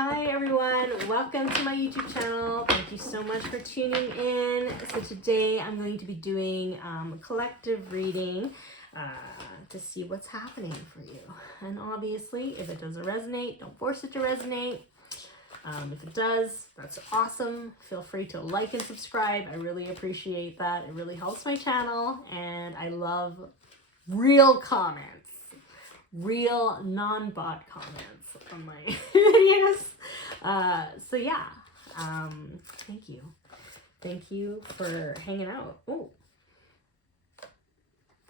Hi everyone, welcome to my YouTube channel. Thank you so much for tuning in. So today I'm going to be doing a collective reading to see what's happening for you. And obviously, if it doesn't resonate, don't force it to resonate. If it does, that's awesome. Feel free to like and subscribe. I really appreciate that. It really helps my channel, and I love real comments, real non-bot comments on my videos. So yeah, thank you. Thank you for hanging out. Oh,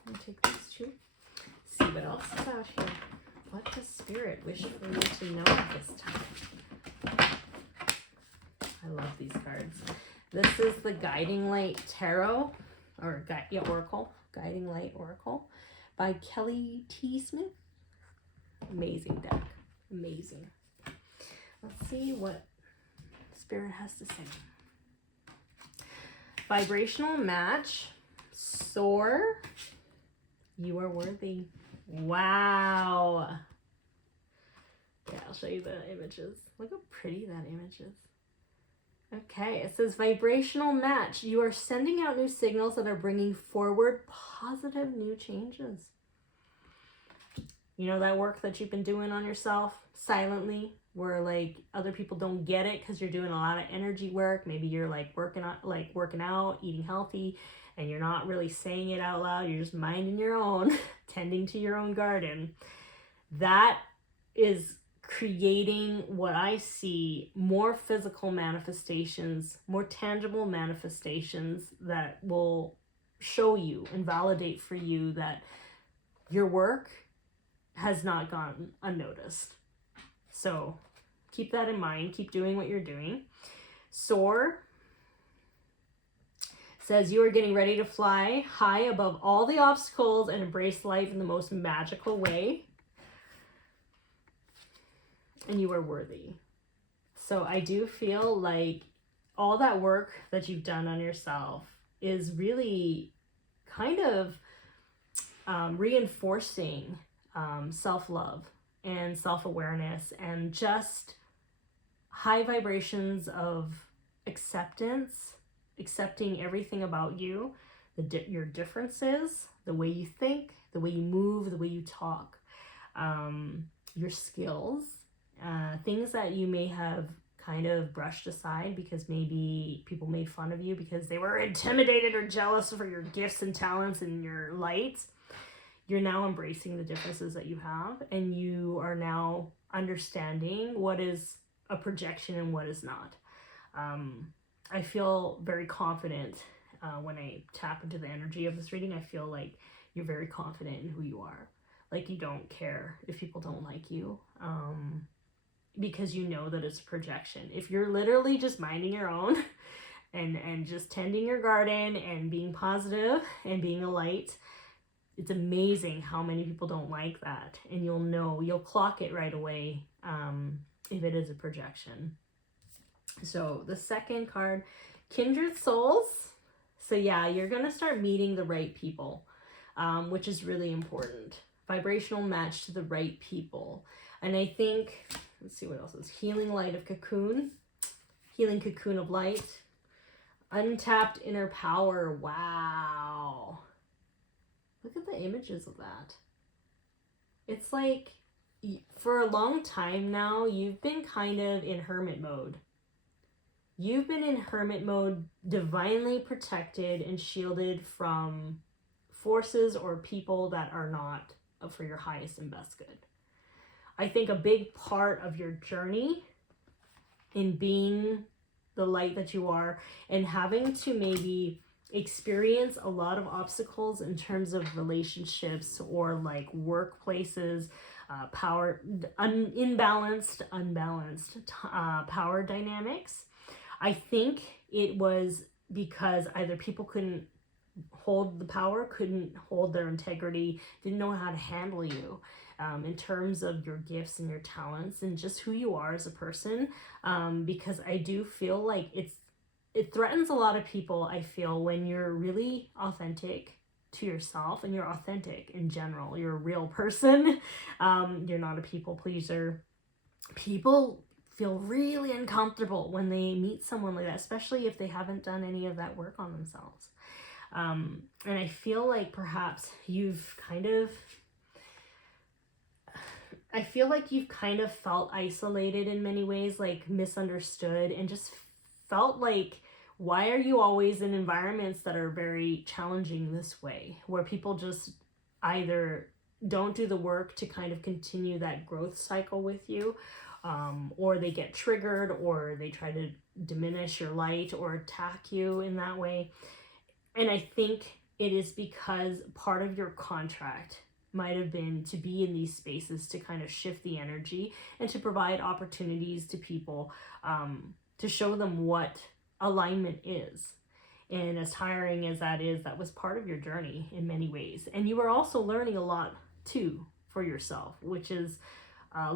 let me take these two. See what else is out here. What does Spirit wish for me to know at this time? I love these cards. This is the Guiding Light Tarot, or Oracle, Guiding Light Oracle by Kelly T. Smith. Amazing deck. Amazing. Let's see what Spirit has to say. Vibrational match. Soar. You are worthy. Wow. Yeah, I'll show you the images. Look how pretty that image is. Okay, it says vibrational match. You are sending out new signals that are bringing forward positive new changes. You know that work that you've been doing on yourself silently, where like other people don't get it because you're doing a lot of energy work. Maybe you're like working out, eating healthy, and you're not really saying it out loud. You're just minding your own, tending to your own garden. That is creating what I see, more physical manifestations, more tangible manifestations that will show you and validate for you that your work has not gone unnoticed. So keep that in mind. Keep doing what you're doing. Soar says you are getting ready to fly high above all the obstacles and embrace life in the most magical way. And you are worthy. So I do feel like all that work that you've done on yourself is really kind of reinforcing self-love and self-awareness and just high vibrations of acceptance, accepting everything about you, your differences, the way you think, the way you move, the way you talk, your skills, things that you may have kind of brushed aside because maybe people made fun of you because they were intimidated or jealous for your gifts and talents and your light. You're now embracing the differences that you have, and you are now understanding what is a projection and what is not. I feel very confident when I tap into the energy of this reading. I feel like you're very confident in who you are. Like you don't care if people don't like you. Because you know that it's a projection. If you're literally just minding your own and just tending your garden and being positive and being a light, it's amazing how many people don't like that. And you'll clock it right away if it is a projection. So the second card, Kindred Souls. So yeah, you're going to start meeting the right people, which is really important. Vibrational match to the right people. And I think, let's see what else is. Healing light of cocoon. Healing cocoon of light. Untapped inner power. Wow. Look at the images of that. It's like, for a long time now, you've been kind of in hermit mode. You've been in hermit mode, divinely protected and shielded from forces or people that are not for your highest and best good. I think a big part of your journey in being the light that you are and having to maybe experience a lot of obstacles in terms of relationships or like workplaces, power, unbalanced power dynamics. I think it was because either people couldn't hold the power, couldn't hold their integrity, didn't know how to handle you. In terms of your gifts and your talents and just who you are as a person, because I do feel like it threatens a lot of people, I feel, when you're really authentic to yourself and you're authentic in general. You're a real person. You're not a people pleaser. People feel really uncomfortable when they meet someone like that, especially if they haven't done any of that work on themselves. And I feel like perhaps you've kind of felt isolated in many ways, like misunderstood, and just felt like, why are you always in environments that are very challenging this way, where people just either don't do the work to kind of continue that growth cycle with you, or they get triggered, or they try to diminish your light or attack you in that way. And I think it is because part of your contract might have been to be in these spaces to kind of shift the energy and to provide opportunities to people, to show them what alignment is. And as tiring as that is, that was part of your journey in many ways. And you were also learning a lot too for yourself, which is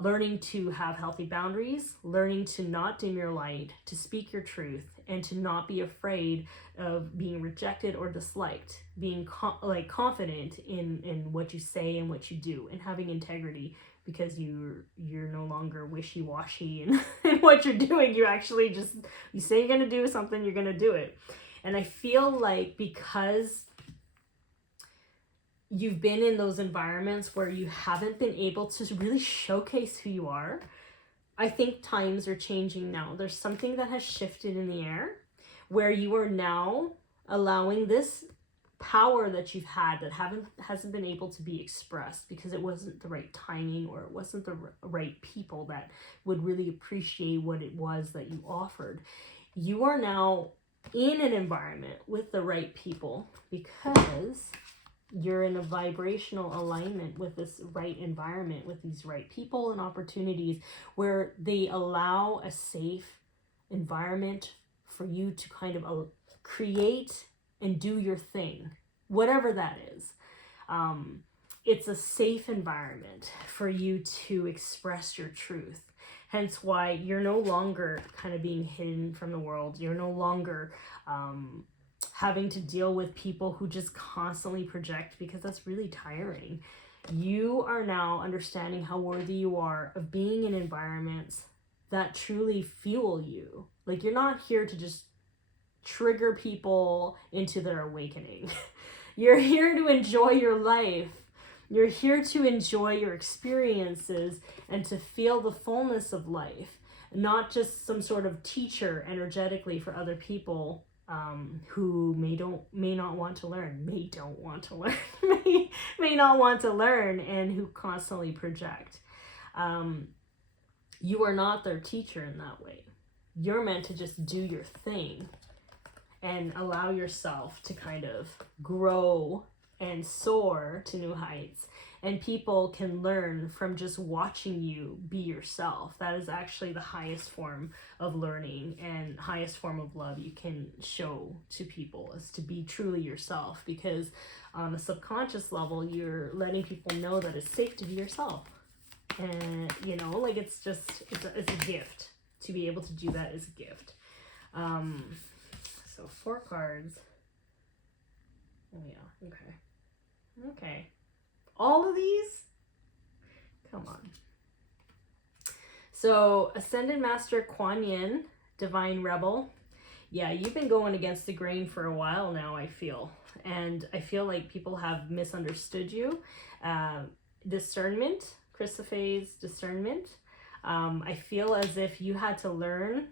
learning to have healthy boundaries, learning to not dim your light, to speak your truth, and to not be afraid of being rejected or disliked, being confident in what you say and what you do, and having integrity, because you're no longer wishy-washy in what you're doing. You actually just, you say you're going to do something, you're going to do it. And I feel like because you've been in those environments where you haven't been able to really showcase who you are, I think times are changing now. There's something that has shifted in the air where you are now allowing this power that you've had that hasn't been able to be expressed because it wasn't the right timing, or it wasn't the right people that would really appreciate what it was that you offered. You are now in an environment with the right people because you're in a vibrational alignment with this right environment, with these right people and opportunities, where they allow a safe environment for you to kind of create and do your thing, whatever that is. It's a safe environment for you to express your truth. Hence why you're no longer kind of being hidden from the world. You're no longer having to deal with people who just constantly project, because that's really tiring. You are now understanding how worthy you are of being in environments that truly fuel you. Like, you're not here to just trigger people into their awakening. You're here to enjoy your life. You're here to enjoy your experiences and to feel the fullness of life, not just some sort of teacher energetically for other people who may not want to learn, may not want to learn, and who constantly project. You are not their teacher in that way. You're meant to just do your thing and allow yourself to kind of grow and soar to new heights. And people can learn from just watching you be yourself. That is actually the highest form of learning and highest form of love you can show to people, is to be truly yourself. Because on a subconscious level, you're letting people know that it's safe to be yourself. And, you know, like, it's a gift. To be able to do that is a gift. So 4 cards. Oh yeah, okay. All of these? Come on. So Ascended Master Kuan Yin, Divine Rebel. Yeah, you've been going against the grain for a while now, I feel. And I feel like people have misunderstood you. Discernment, Chrysophase discernment. I feel as if you had to learn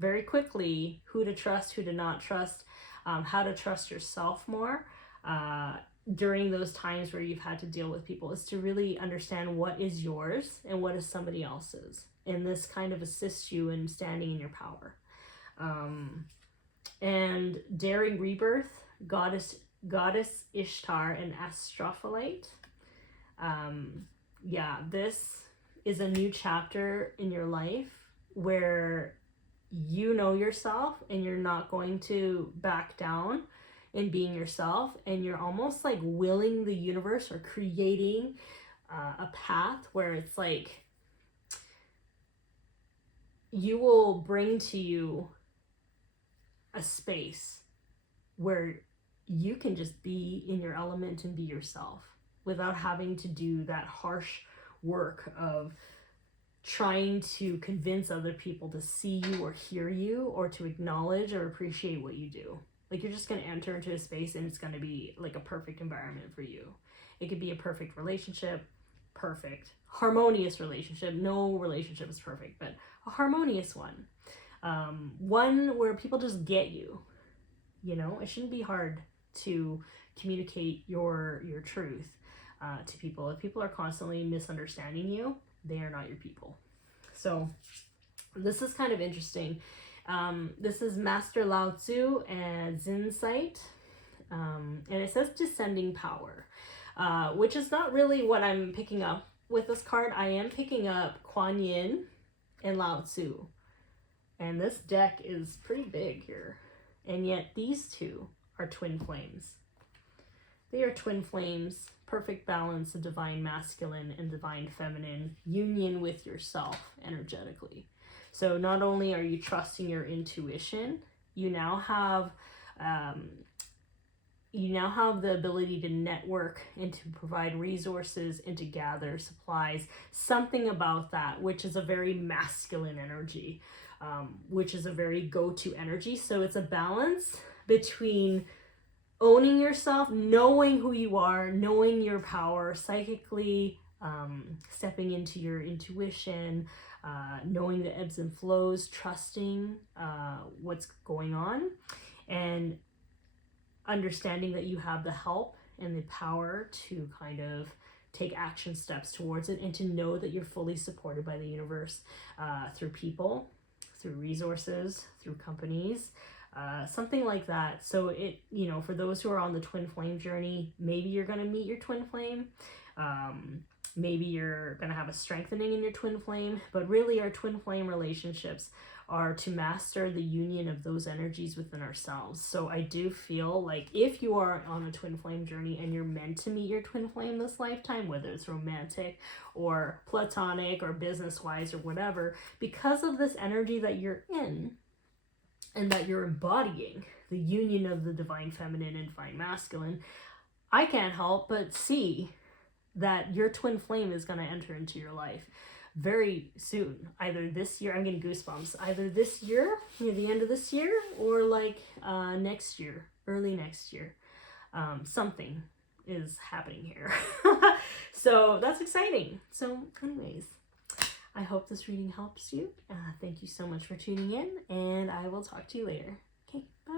very quickly who to trust, who to not trust, how to trust yourself more during those times where you've had to deal with people, is to really understand what is yours and what is somebody else's. And this kind of assists you in standing in your power. And Daring Rebirth, Goddess Ishtar, and Astrophyllite. Yeah, this is a new chapter in your life where you know yourself and you're not going to back down in being yourself, and you're almost like willing the universe or creating a path where it's like you will bring to you a space where you can just be in your element and be yourself without having to do that harsh work of trying to convince other people to see you or hear you or to acknowledge or appreciate what you do. Like, you're just going to enter into a space and it's going to be like a perfect environment for you. It could be a perfect relationship, perfect, harmonious relationship. No relationship is perfect, but a harmonious one. One where people just get you. You know, it shouldn't be hard to communicate your truth to people. If people are constantly misunderstanding you, they are not your people. So this is kind of interesting. This is Master Lao Tzu and Zen Sight. And it says descending power, which is not really what I'm picking up with this card. I am picking up Kuan Yin and Lao Tzu. And this deck is pretty big here. And yet these two are twin flames. They are twin flames, perfect balance of divine masculine and divine feminine, union with yourself energetically. So not only are you trusting your intuition, you now have the ability to network and to provide resources and to gather supplies. Something about that, which is a very masculine energy, which is a very go-to energy. So it's a balance between owning yourself, knowing who you are, knowing your power psychically, stepping into your intuition, knowing the ebbs and flows, trusting what's going on, and understanding that you have the help and the power to kind of take action steps towards it, and to know that you're fully supported by the universe through people, through resources, through companies, something like that. So it, you know, for those who are on the twin flame journey, maybe you're going to meet your twin flame. Maybe you're going to have a strengthening in your twin flame, but really our twin flame relationships are to master the union of those energies within ourselves. So I do feel like if you are on a twin flame journey and you're meant to meet your twin flame this lifetime, whether it's romantic or platonic or business-wise or whatever, because of this energy that you're in and that you're embodying, the union of the divine feminine and divine masculine, I can't help but see that your twin flame is going to enter into your life very soon. Either this year, I'm getting goosebumps, either this year, near the end of this year, or like next year, early next year. Something is happening here. So that's exciting. So anyways, I hope this reading helps you. Thank you so much for tuning in, and I will talk to you later. Okay, bye.